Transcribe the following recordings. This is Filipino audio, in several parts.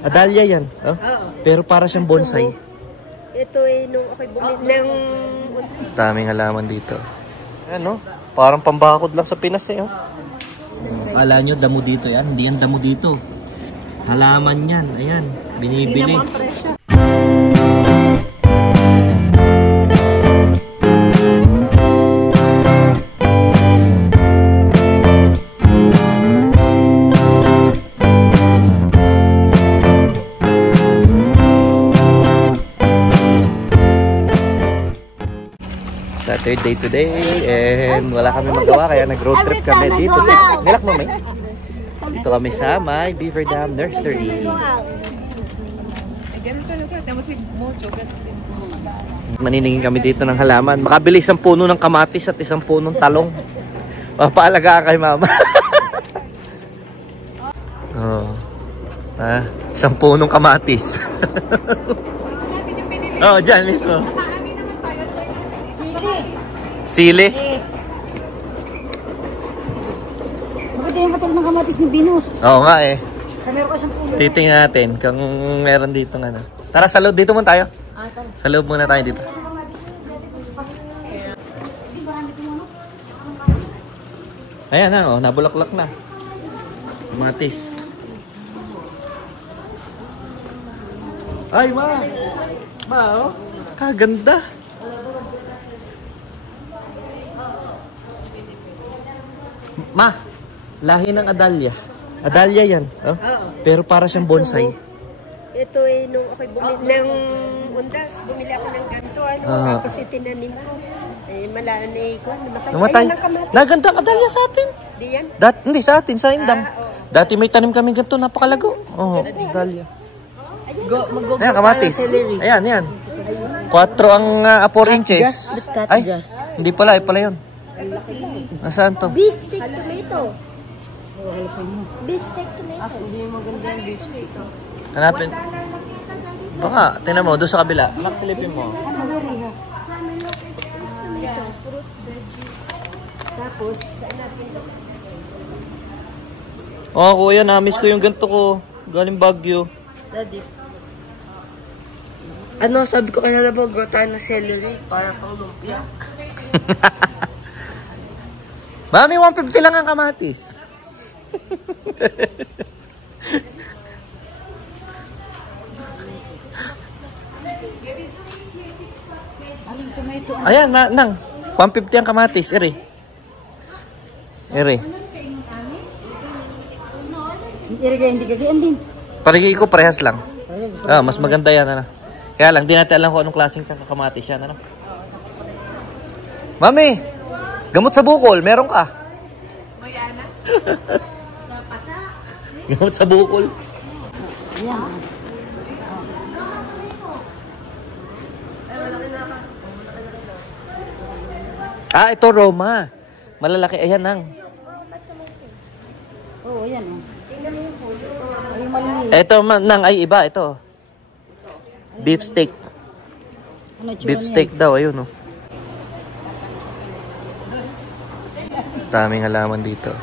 Adalia yan. Oh? Pero para siyang bonsai. Ito eh, nung ako'y bumili ng... Daming halaman dito. Ano? Parang pambakod lang sa Pinas eh. Oh. Akala nyo damo dito yan? Hindi yan damo dito. Halaman yan. Ayan. Binibili. Hindi naman presyo. Saturday today and wala kami magawa kaya nag-road trip kami dito sa Nilak mo may. Dito kami sa may Beaver Dam Nursery. Maniningin kami dito ng halaman. Makabili isang puno ng kamatis at isang punong talong. Papaalagaan kay mama. Oh. Isang punong kamatis. Oh, dyan mismo. Sili? Bakit yung katulad ng kamatis ni Binus? Oo nga eh. Meron ka siyang puno. Titingnan natin kung meron dito nga. Ano. Tara sa loob dito muna tayo. Sa loob muna tayo dito. Ayan na, oh, nabulaklak na. Kamatis. Ay, ma! Ma, oh. Kaganda. Ma, lahi ng Adalia. Adalia yan. Oh? Pero para siyang bonsai. Ito eh, nung ako'y bumili ng undas, bumili ako ng ganito. Tapos itinanim ko. Eh, malaan eh ko. Namatay. Naganda ang Adalia sa atin. Di yan? Hindi sa atin, sa Indang. Dati may tanim kami ganito, napakalago. Oh, Adalia. Ayan, kamatis. Ayan, yan. 4 ang 4 inches. Ay, hindi pala, pala yun. Nasaan to? Beefsteak tomato. Beefsteak tomato. Hindi maganda yung beefsteak. Hanapin. Baka, tinan mo, doon sa kabila. Max, silipin mo. Tapos, oh, kuya, na-miss ko yung ganito ko. Galing Baguio. Daddy. Ano, sabi ko kanina ba, grow tayo ng celery para pang lumpia. Mami, 150 lang ang kamatis. Ayan, nang. 150 ang kamatis, ere. Ere. Hindi gagawin din. Parigi ko, parehas lang. Mas maganda yan, ano. Kaya lang, di natin alam kung anong klaseng kakamatis yan, ano. Mami, gamot sa bukol, meron ka? Mayana? Sa pasa? Gamot sa bukol. Yeah. Ito Roma. Malalaki, ayan nang. Oo, ayan. Ay, maliliit. Ito, nang, ay iba, ito. Beef steak. Beef steak daw, ayun, oh. Daming halaman dito.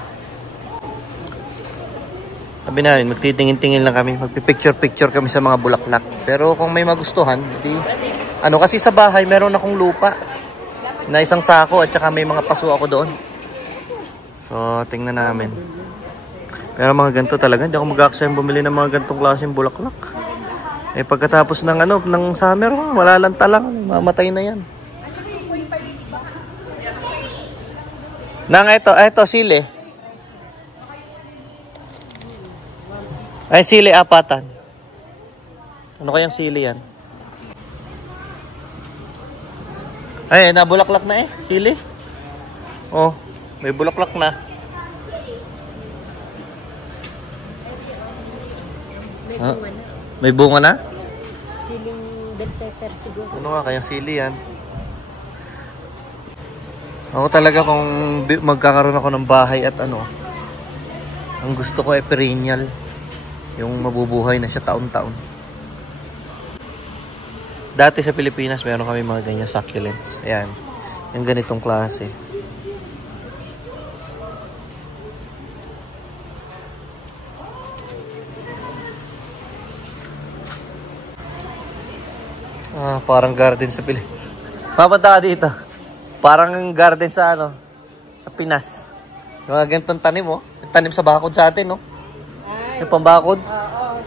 Sabi namin, magtitingin-tingin lang kami. Magpipicture-picture kami sa mga bulaklak. Pero kung may magustuhan, hindi. Ano, kasi sa bahay, meron akong lupa na isang sako at saka may mga paso ako doon. So, tingnan namin. Pero mga ganito talaga, hindi ako mag-aksayang bumili ng mga ganitong klaseng bulaklak. Eh, pagkatapos ng ano, ng summer, malalanta lang, mamatay na yan. Nang ito sili. Ay, sili apatan. Ano kayang sili yan? Ay, nabulaklak na eh, sili. Oh, may bulaklak na. May bunga na? Siling bell pepper siguro. Ano nga kayang sili yan? Ako talaga kung magkakaroon ako ng bahay at ano, ang gusto ko ay perennial. Yung mabubuhay na siya taon-taon. Dati sa Pilipinas, meron kami mga ganyan succulents. Ayan. Yung ganitong klase. Parang garden sa Pilipinas. Papunta ka dito. Parang garden sa ano, sa Pinas. Yung mga ganitong tanim, oh. Yung tanim sa bakod sa atin, no? Ay, Yung pambakod. oo.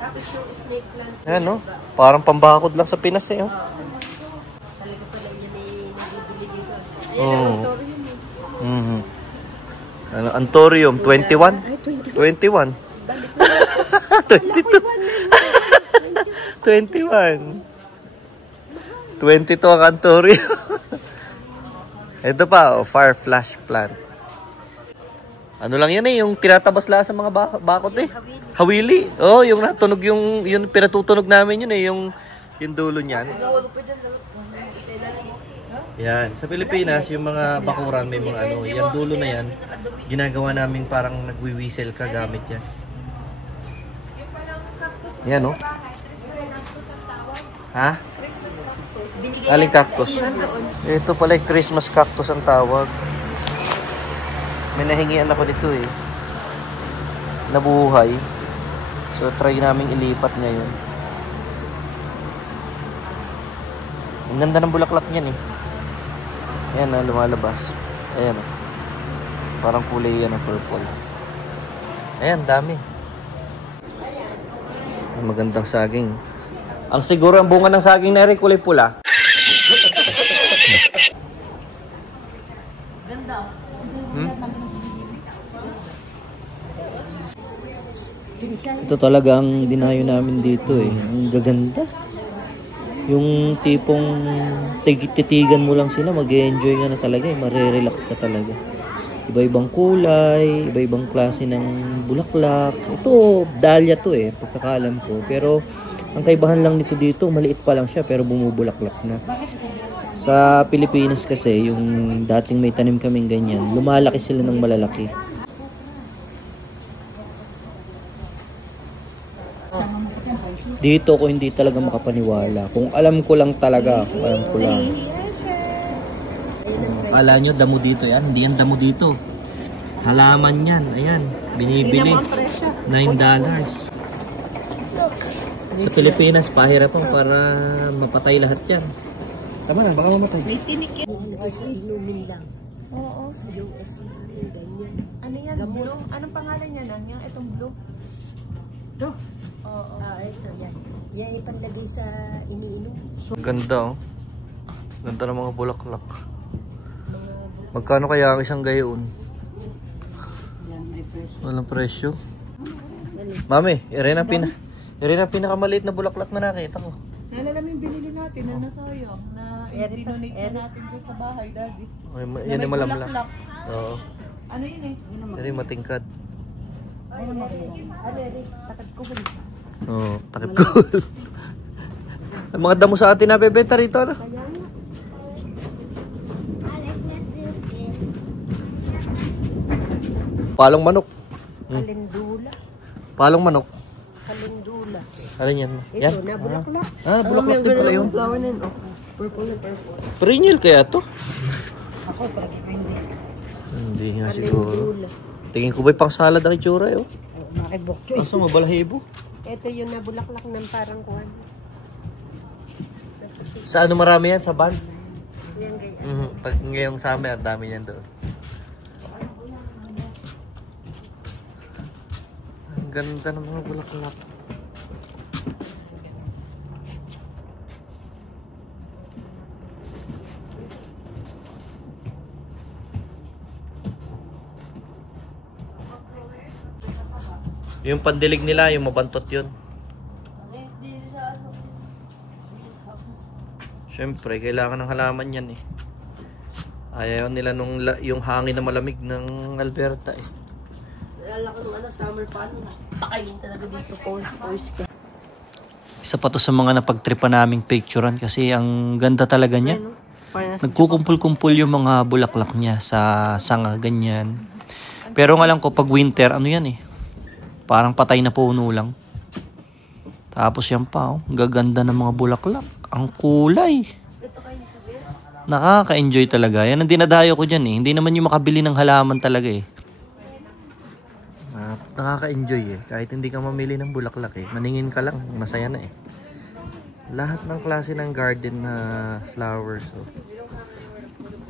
Tapos yung snake plant. Ayan, no? Parang pambakod lang sa Pinas, eh, oh. Talaga pala yun eh, nabibili dito. Ayan, Oo. ang auditorium eh. Ano, Antorium, 21? Ay, 21. 20. 22. 21. 22 ang Antorium. Ito pa, oh, fire flash plant. Ano lang yan eh, yung tinatabas lang sa mga bakod eh. Hawili. Oh, yung natunog yung pinatutunog namin yun eh, yung dulo niyan. Yan, sa Pilipinas, yung mga bakuran, may mga ano, yung dulo na yan, ginagawa namin parang nagwi-whistle ka gamit yan. Yan, oh. Ha? Aling cactus? Ito pala yung Christmas cactus ang tawag. May nahingian ako dito eh. Nabuhay. So, try namin ilipat ngayon. Ang ganda ng bulaklak niyan eh. Ayan na, lumalabas. Ayan o. Parang kulay yan ng purple. Ayan, dami. Magandang saging. Ang siguro ang bunga ng saging na rin kulay pula. Ganda. Ito talagang dinayo namin dito eh. Ang gaganda. Yung tipong titigan mo lang sila, mag-enjoy ka na talaga eh. Marerelax ka talaga. Iba-ibang kulay, iba-ibang klase ng bulaklak. Ito, dahlia to eh, pagkakalam ko. Pero ang kaibahan lang nito dito, maliit pa lang siya pero bumubulaklak na. Sa Pilipinas kasi, yung dating may tanim kaming ganyan, lumalaki sila ng malalaki. Dito ko hindi talaga makapaniwala. Kung alam ko lang talaga, kung alam ko lang. Akala nyo damo dito yan? Hindi yan damo dito. Halaman yan. Ayan. Binibili. $9. Sa Pilipinas, pahirapan para mapatay lahat yan. Tama na, baka mamatay. May tinik yan. Inumin lang. Oo. Yung asin, ganyan. Ano yan? Blue? Anong pangalan niya nang? Yung itong blue? Ito. Oo. Ito, yan. Yan ipandagay sa iniinom. Ganda oh. Ganda ng mga bulaklak. Magkano kaya ang isang gayon? Walang presyo. Mami, irin ang pinakamaliit na bulaklak na nakita ko. Naalala mo yung binili natin na nasayang na i-donate na natin doon sa bahay, Daddy. Yan yung malamla. bulaklak. Oo. Ano yun eh? Yan yung matingkad. Ano, Rick? Takad ko ba? Oo, takip cool. Ang mga damo sa atin na bebenta rito, ano? Palong manok. Kalendula. Palong manok. Kalendula. Alin yan? Ito, na bulaklak. Bulaklak din pala yun. Flower na yun. Purple na purple. Perennial kaya to? Ako, parang hindi. Hindi nga siguro. Kalendula. Tingin ko ba'y pang salad ang itsura eh, oh. Makibok choice. Kaso mabalahibo. Ito yung nabulaklak ng parang kuwan. Sa ano marami yan? Sa band? Yan gaya. Pag ngayong summer, dami yan doon. Ang ganda ng mga bulaklak. Yung pandilig nila, yung mabantot yun. Siyempre, kailangan ng halaman yan eh. Ayaw nila yung hangin na malamig ng Alberta eh. Nalala ko nung summer pa, pakain talaga dito, force ka. Isa pa to sa mga napagtripa naming picturean kasi ang ganda talaga niya. Nagkukumpul-kumpul yung mga bulaklak niya sa sanga, ganyan. Pero nga lang ko pag winter, ano yan eh. Parang patay na puno lang. Tapos yan pa, oh. Gaganda ng mga bulaklak. Ang kulay. Nakaka-enjoy talaga. Yan ang dinadayo ko dyan eh. Hindi naman yung makabili ng halaman talaga eh. Nakaka-enjoy eh. Kahit hindi ka mamili ng bulaklak eh. Maningin ka lang. Masaya na eh. Lahat ng klase ng garden na flowers. So,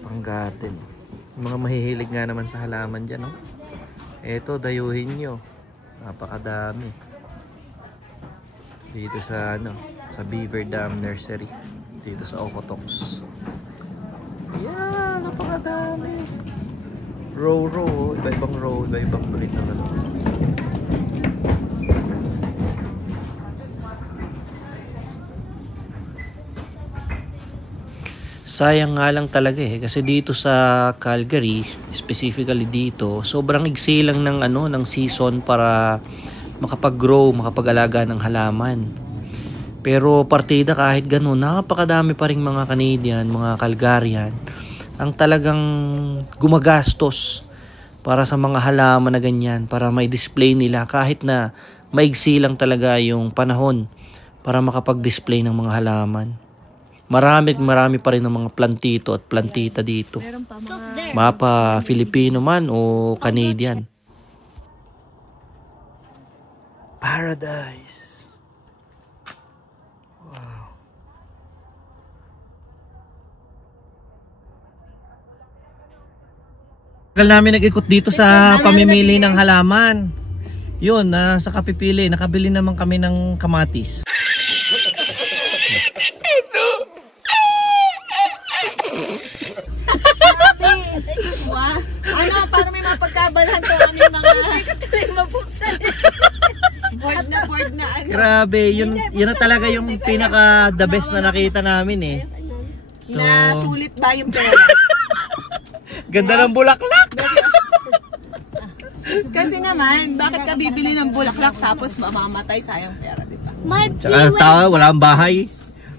pang garden. Mga mahihilig nga naman sa halaman dyan. Oh. Eto, dayuhin nyo. Napakadami. Dito sa sa Beaver Dam Nursery. Dito sa Okotoks. Yeah, napakadami. Row. Iba-ibang row. Iba-ibang kulit na Sayang nga lang talaga kasi dito sa Calgary, specifically dito, sobrang igsi lang ng season para makapag-grow, makapag-alaga ng halaman. Pero partida kahit gano'n, napakadami pa ring mga Canadian, mga Calgarian ang talagang gumagastos para sa mga halaman na ganyan, para may display nila kahit na maigsi lang talaga yung panahon para makapag-display ng mga halaman. Marami pa rin ng mga plantito at plantita dito. Meron pa mga Mapa Filipino man o Canadian. Paradise. Wow. Tagal namin nag-ikot dito sa pamimili ng halaman. Yun, sa kapipili, nakabili naman kami ng kamatis. para may mapagkabalahan ko aming mga mabuksan. board na Grabe, yun na talaga yung pinaka the best na nakita namin So, nasulit ba yung pera? Ganda ng bulaklak. Kasi naman, bakit ka bibili ng bulaklak tapos mamamatay, sayang pera, di ba? Tsaka wala ang bahay.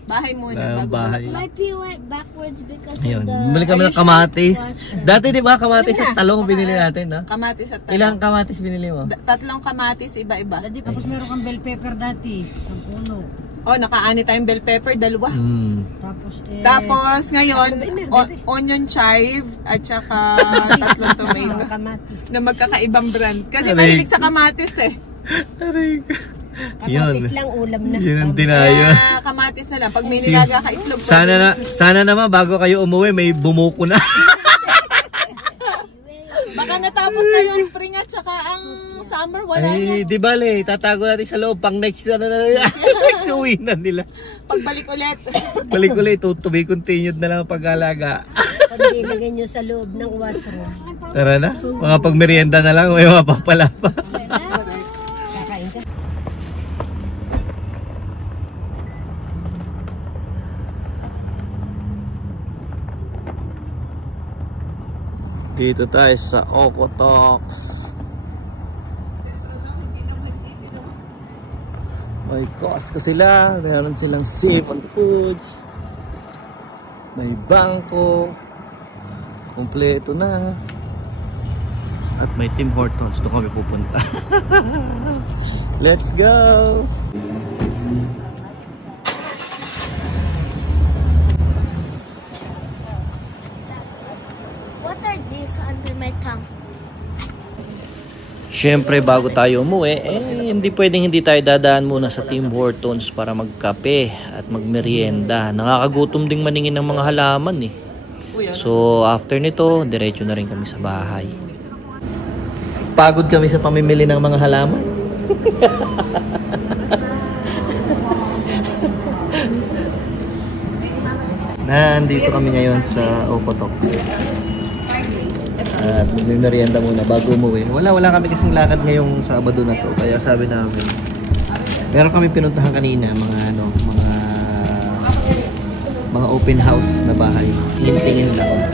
Bahay muna, bahay. My pee went backwards because Ayun, of the... bumili kami ng kamatis. Dati di ba kamatis at talong binili natin, no? Kamatis at talong. Ilang kamatis binili mo? 3 kamatis, iba-iba. Tapos meron kang bell pepper dati, 10 puno. Oh, nakaani tayong bell pepper, 2. Tapos, Ngayon, onion chive at saka 3 tomato. Kamatis. Na magkakaibang brand. Kasi Aray. mahilig sa kamatis Aray. Kamatis lang ulam na. Yun ang dinayo. Kamatis na lang. Pag may nilaga ka itlog. Sana naman bago kayo umuwi may bumuko na. Baka natapos na yung spring at saka ang summer, wala na. Ay, di bale, tatago natin sa loob pang next na next uwi na nila. Pagbalik ulit. Balik ulit, to be continued na lang ang pag-alaga. Pag nilagay nyo sa loob ng washroom. Tara na, mga pagmerienda na lang, may mapapala pa. Kakain ka. Dito tayo sa Okotoks. May Costco sila, meron silang seafood foods, may bangko, kompleto na, at may Tim Hortons. Doon kami pupunta. Let's go! What are these under my tongue? Siyempre bago tayo umuwi, hindi pwedeng hindi tayo dadaan muna sa Tim Hortons para magkape at magmerienda. Nakakagutom ding maningin ng mga halaman So after nito, diretso na rin kami sa bahay. Pagod kami sa pamimili ng mga halaman. Nandito kami ngayon sa Okotoks. At magmimerienda muna bago umuwi. Wala kami kasing lakad ngayong Sabado na to. Kaya sabi namin, meron kami pinuntahan kanina mga open house na bahay. Tingin lang.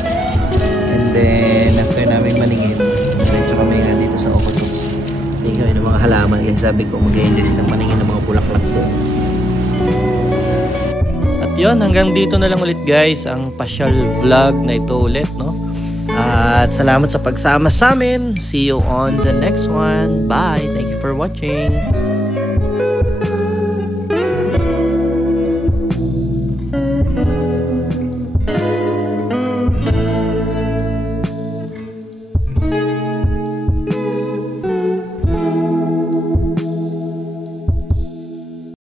And then after namin maningin, diretso kami nga dito sa Okotoks. Tingin kami ng mga halaman. Kaya sabi ko mag-enjoy silang maningin ng mga bulaklak doon. At yun, hanggang dito na lang ulit guys ang pasyal vlog na ito ulit, no? At salamat sa pagsama sa amin. See you on the next one. Bye. Thank you for watching.